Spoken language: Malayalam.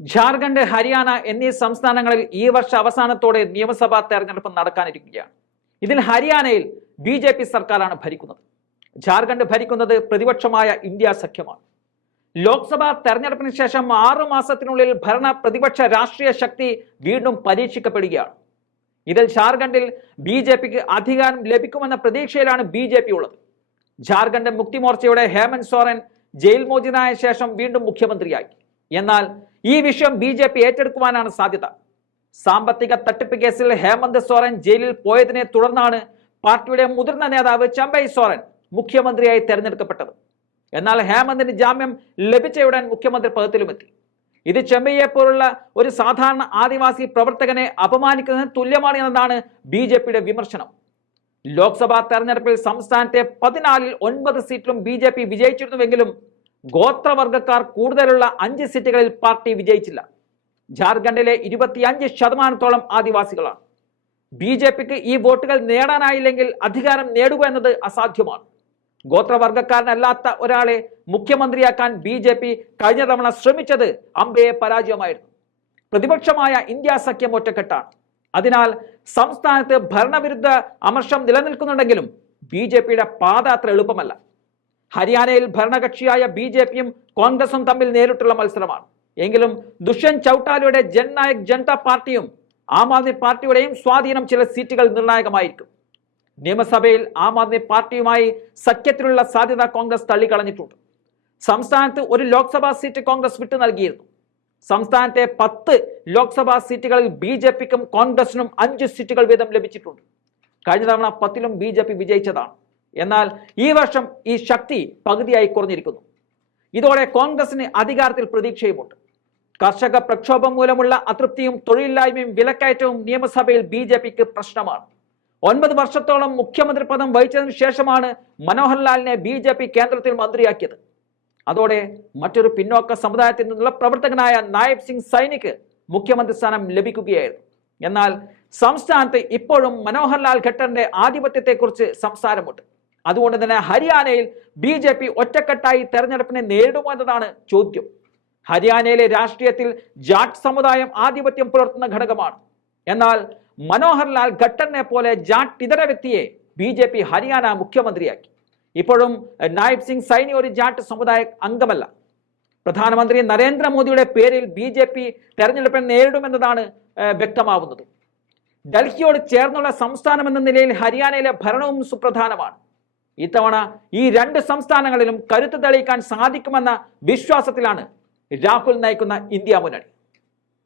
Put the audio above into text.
ജാർഖണ്ഡ് ഹരിയാന എന്നീ സംസ്ഥാനങ്ങളിൽ ഈ വർഷ അവസാനത്തോടെ നിയമസഭാ തെരഞ്ഞെടുപ്പ് നടക്കാനിരിക്കുകയാണ്. ഇതിൽ ഹരിയാനയിൽ ബി ജെ പി സർക്കാരാണ് ഭരിക്കുന്നത്. ജാർഖണ്ഡ് ഭരിക്കുന്നത് പ്രതിപക്ഷമായ ഇന്ത്യ സഖ്യമാണ്. ലോക്സഭാ തെരഞ്ഞെടുപ്പിന് ശേഷം ആറു മാസത്തിനുള്ളിൽ ഭരണ പ്രതിപക്ഷ രാഷ്ട്രീയ ശക്തി വീണ്ടും പരീക്ഷിക്കപ്പെടുകയാണ്. ഇതിൽ ജാർഖണ്ഡിൽ ബി ജെ പിക്ക് അധികാരം ലഭിക്കുമെന്ന പ്രതീക്ഷയിലാണ് ബി ജെ പി ഉള്ളത്. ജാർഖണ്ഡ് മുക്തിമോർച്ചയുടെ ഹേമന്ത് സോറൻ ജയിൽ മോചിതനായ ശേഷം വീണ്ടും മുഖ്യമന്ത്രിയായി. എന്നാൽ ഈ വിഷയം ബി ജെ പി ഏറ്റെടുക്കുവാനാണ് സാധ്യത. സാമ്പത്തിക തട്ടിപ്പ് കേസിൽ ഹേമന്ത് സോറൻ ജയിലിൽ പോയതിനെ തുടർന്നാണ് പാർട്ടിയുടെ മുതിർന്ന നേതാവ് ചമ്പൈ സോറൻ മുഖ്യമന്ത്രിയായി തെരഞ്ഞെടുക്കപ്പെട്ടത്. എന്നാൽ ഹേമന്തിന് ജാമ്യം ലഭിച്ചയുടൻ മുഖ്യമന്ത്രി പദത്തിലുമെത്തി. ഇത് ചെമ്പയ്യെ പോലുള്ള ഒരു സാധാരണ ആദിവാസി പ്രവർത്തകനെ അപമാനിക്കുന്നതിന് തുല്യമാണ് എന്നതാണ് ബി ജെ പിയുടെ വിമർശനം. ലോക്സഭാ തെരഞ്ഞെടുപ്പിൽ സംസ്ഥാനത്തെ പതിനാലിൽ ഒൻപത് സീറ്റിലും ബി ജെ പി വിജയിച്ചിരുന്നുവെങ്കിലും ഗോത്രവർഗക്കാർ കൂടുതലുള്ള അഞ്ച് സീറ്റുകളിൽ പാർട്ടി വിജയിച്ചില്ല. ജാർഖണ്ഡിലെ ഇരുപത്തിയഞ്ച് ശതമാനത്തോളം ആദിവാസികളാണ്. ബി ജെ പിക്ക് ഈ വോട്ടുകൾ നേടാനായില്ലെങ്കിൽ അധികാരം നേടുക എന്നത് അസാധ്യമാണ്. ഗോത്രവർഗക്കാരനല്ലാത്ത ഒരാളെ മുഖ്യമന്ത്രിയാക്കാൻ ബി ജെ പി കഴിഞ്ഞ തവണ ശ്രമിച്ചത് അംബയെ പരാജയമായിരുന്നു. പ്രതിപക്ഷമായ ഇന്ത്യ സഖ്യം ഒറ്റക്കെട്ടാണ്. അതിനാൽ സംസ്ഥാനത്ത് ഭരണവിരുദ്ധ അമർഷം നിലനിൽക്കുന്നുണ്ടെങ്കിലും ബി ജെ പിയുടെ പാത അത്ര എളുപ്പമല്ല. ഹരിയാനയിൽ ഭരണകക്ഷിയായ ബി ജെ പിയും കോൺഗ്രസും തമ്മിൽ നേരിട്ടുള്ള മത്സരമാണ്. എങ്കിലും ദുഷ്യന്ത് ചൌട്ടാലയുടെ ജൻനായക് ജനതാ പാർട്ടിയും ആം ആദ്മി പാർട്ടിയുടെയും സ്വാധീനം ചില സീറ്റുകൾ നിർണായകമായിരിക്കും. നിയമസഭയിൽ ആം ആദ്മി പാർട്ടിയുമായി സഖ്യത്തിലുള്ള സാധ്യത കോൺഗ്രസ് തള്ളിക്കളഞ്ഞിട്ടുണ്ട്. സംസ്ഥാനത്ത് ഒരു ലോക്സഭാ സീറ്റ് കോൺഗ്രസ് വിട്ടു നൽകിയിരുന്നു. സംസ്ഥാനത്തെ പത്ത് ലോക്സഭാ സീറ്റുകളിൽ ബി ജെ പിക്കും കോൺഗ്രസിനും അഞ്ച് സീറ്റുകൾ വീതം ലഭിച്ചിട്ടുണ്ട്. കഴിഞ്ഞ തവണ പത്തിലും ബി ജെ പി വിജയിച്ചതാണ്. എന്നാൽ ഈ വർഷം ഈ ശക്തി പകുതിയായി കുറഞ്ഞിരിക്കുന്നു. ഇതോടെ കോൺഗ്രസിന് അധികാരത്തിൽ പ്രതീക്ഷയുമുണ്ട്. കർഷക പ്രക്ഷോഭം മൂലമുള്ള അതൃപ്തിയും തൊഴിലില്ലായ്മയും വിലക്കയറ്റവും നിയമസഭയിൽ ബി ജെ പിക്ക് പ്രശ്നമാണ്. ഒൻപത് വർഷത്തോളം മുഖ്യമന്ത്രി പദം വഹിച്ചതിനു ശേഷമാണ് മനോഹർലാലിനെ ബി ജെ പി കേന്ദ്രത്തിൽ മന്ത്രിയാക്കിയത്. അതോടെ മറ്റൊരു പിന്നോക്ക സമുദായത്തിൽ നിന്നുള്ള പ്രവർത്തകനായ നായബ് സിംഗ് സൈനിക്ക് മുഖ്യമന്ത്രി സ്ഥാനം ലഭിക്കുകയായിരുന്നു. എന്നാൽ സംസ്ഥാനത്ത് ഇപ്പോഴും മനോഹർലാൽ ഖട്ടറിന്റെ ആധിപത്യത്തെക്കുറിച്ച് സംസാരമുണ്ട്. അതുകൊണ്ട് തന്നെ ഹരിയാനയിൽ ബി ജെ പി ഒറ്റക്കെട്ടായി തെരഞ്ഞെടുപ്പിനെ നേരിടുമോ എന്നതാണ് ചോദ്യം. ഹരിയാനയിലെ രാഷ്ട്രീയത്തിൽ ജാട്ട് സമുദായം ആധിപത്യം പുലർത്തുന്ന ഘടകമാണ്. എന്നാൽ മനോഹർലാൽ ഘട്ടനെ പോലെ ജാട്ട് ഇതര വ്യക്തിയെ ബി ജെ പി ഹരിയാന മുഖ്യമന്ത്രിയാക്കി. ഇപ്പോഴും നായബ് സിംഗ് സൈനി ഒരു ജാട്ട് സമുദായ അംഗമല്ല. പ്രധാനമന്ത്രി നരേന്ദ്രമോദിയുടെ പേരിൽ ബി ജെ പി തെരഞ്ഞെടുപ്പിനെ നേരിടുമെന്നതാണ് വ്യക്തമാവുന്നത്. ഡൽഹിയോട് ചേർന്നുള്ള സംസ്ഥാനം എന്ന നിലയിൽ ഹരിയാനയിലെ ഭരണവും സുപ്രധാനമാണ്. ഇത്തവണ ഈ രണ്ട് സംസ്ഥാനങ്ങളിലും കരുത്ത് തെളിയിക്കാൻ സാധിക്കുമെന്ന വിശ്വാസത്തിലാണ് രാഹുൽ നയിക്കുന്ന ഇന്ത്യ മുന്നണി.